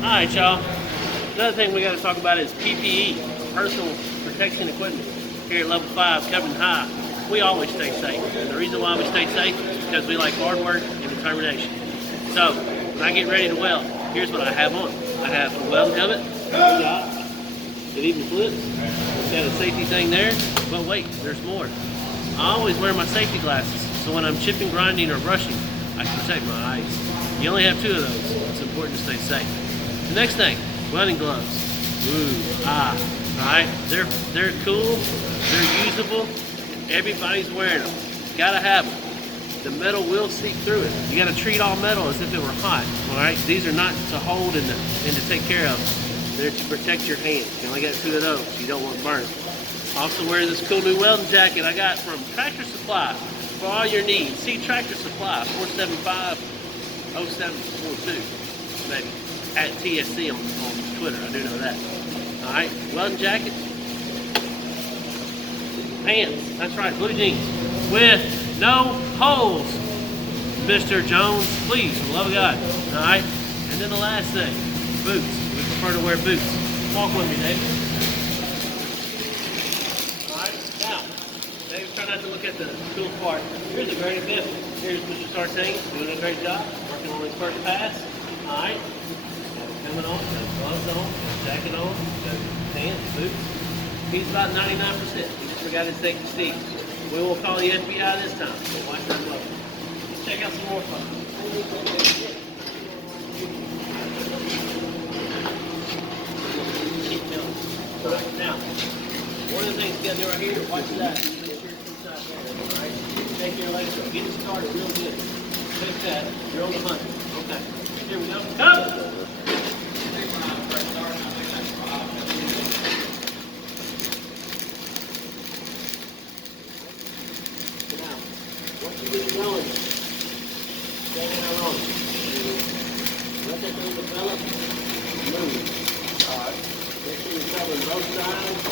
Alright, y'all. Another thing we got to talk about is PPE, personal protection equipment. Here at Level 5, Kevin High, we always stay safe. And the reason why we stay safe is because we like hard work and determination. So, when I get ready to weld, here's what I have on. I have a welding helmet. It even flips. It's got a safety thing there. But wait, there's more. I always wear my safety glasses, so when I'm chipping, grinding, or brushing, I can protect my eyes. You only have 2 of those. It's important to stay safe. The next thing, welding gloves. Alright? They're cool, they're usable, everybody's wearing them. Gotta have them. The metal will seep through it. You gotta treat all metal as if it were hot. Alright? These are not to hold and to take care of. They're to protect your hand. You only got 2 of those. You don't want burnt. Also wearing this cool new welding jacket I got from Tractor Supply for all your needs. See Tractor Supply, 475-0742, maybe, at TSC on Twitter. I do know that. Alright, welding jacket. Pants, that's right, blue jeans with no holes. Mr. Jones, please, for the love of God. Alright, and then the last thing, boots. We prefer to wear boots. Walk with me, David. Alright, now, David, try not to look at the cool part. Here's the very bit. Here's Mr. Sartain, doing a great job, working on his first pass. Alright, helmet on, gloves on, jacket on, pants, boots. He's about 99%. He just forgot his safety Steve. We will call the FBI this time, so watch that glove. Let's check out some more fun. Alright, now, one of the things you gotta do right here, watch that. Make sure it's inside there. Alright? Take your legs up. Get it started real good. Take that. You're on the hunt. Okay. Here we go. Go! Get it going. Stay down on it. Let that thing develop. Move. Alright. Make sure you're covering both sides.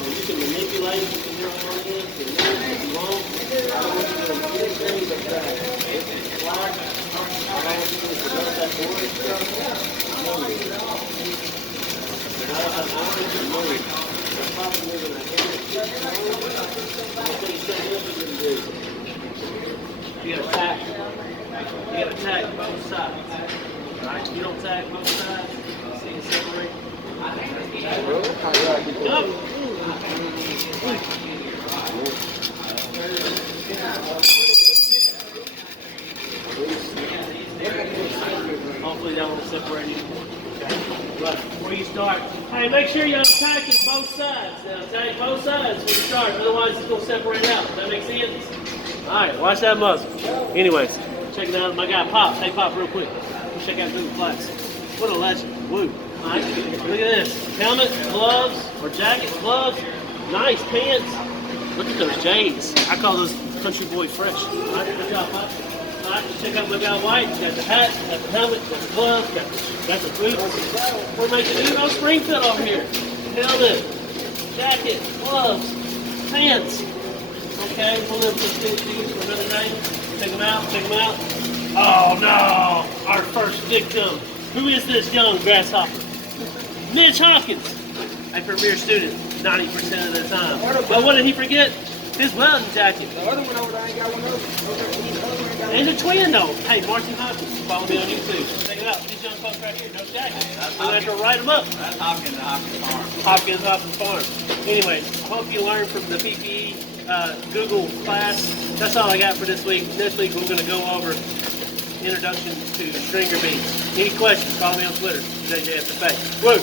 You can manipulate. You can work on this and move if you want. I don't want you to do anything but if it's flat, all I want you to do is develop that board stuff. Move. I want you to move. They're probably moving a hand. You gotta tack. You gotta tack both sides. Right? You don't tack both sides. See it separate. Up. Hopefully that won't separate you. But before you start, hey, make sure you're attacking both sides. Now, attack both sides when you start, otherwise it's going to separate out. Does that make sense? Alright, watch that muzzle. Anyways, check it out. My guy Pop. Hey, Pop, real quick. Let's check out Google Class. What a legend. Woo. Alright, look at this. Helmet, gloves, or jacket, gloves. Nice pants. Look at those J's. I call those country boy fresh. Alright, good job, Pop. Alright, check out my guy White. Got the hat, got the helmet, got the gloves, got the boots. We're making Uno Springfield over here. Helmet, jacket, gloves, pants. Okay, we'll live with these for another day. Check them out, check them out. Oh no! Our first victim. Who is this young grasshopper? Mitch Hopkins. A premier student 90% of the time. But what did he forget? His welding jacket. The other one over there ain't got one of those. And the twin though. Hey, Martin Hopkins. Follow me on YouTube. Check it out. These young folks right here, no jacket. So have to write them up. That's Hopkins Farm. Hopkins Farm. Anyways, I hope you learned from the PPE Google class. That's all I got for this week. This week we're going to go over introduction to stringer beads. Any questions, follow me on Twitter, JJFFA. Woo!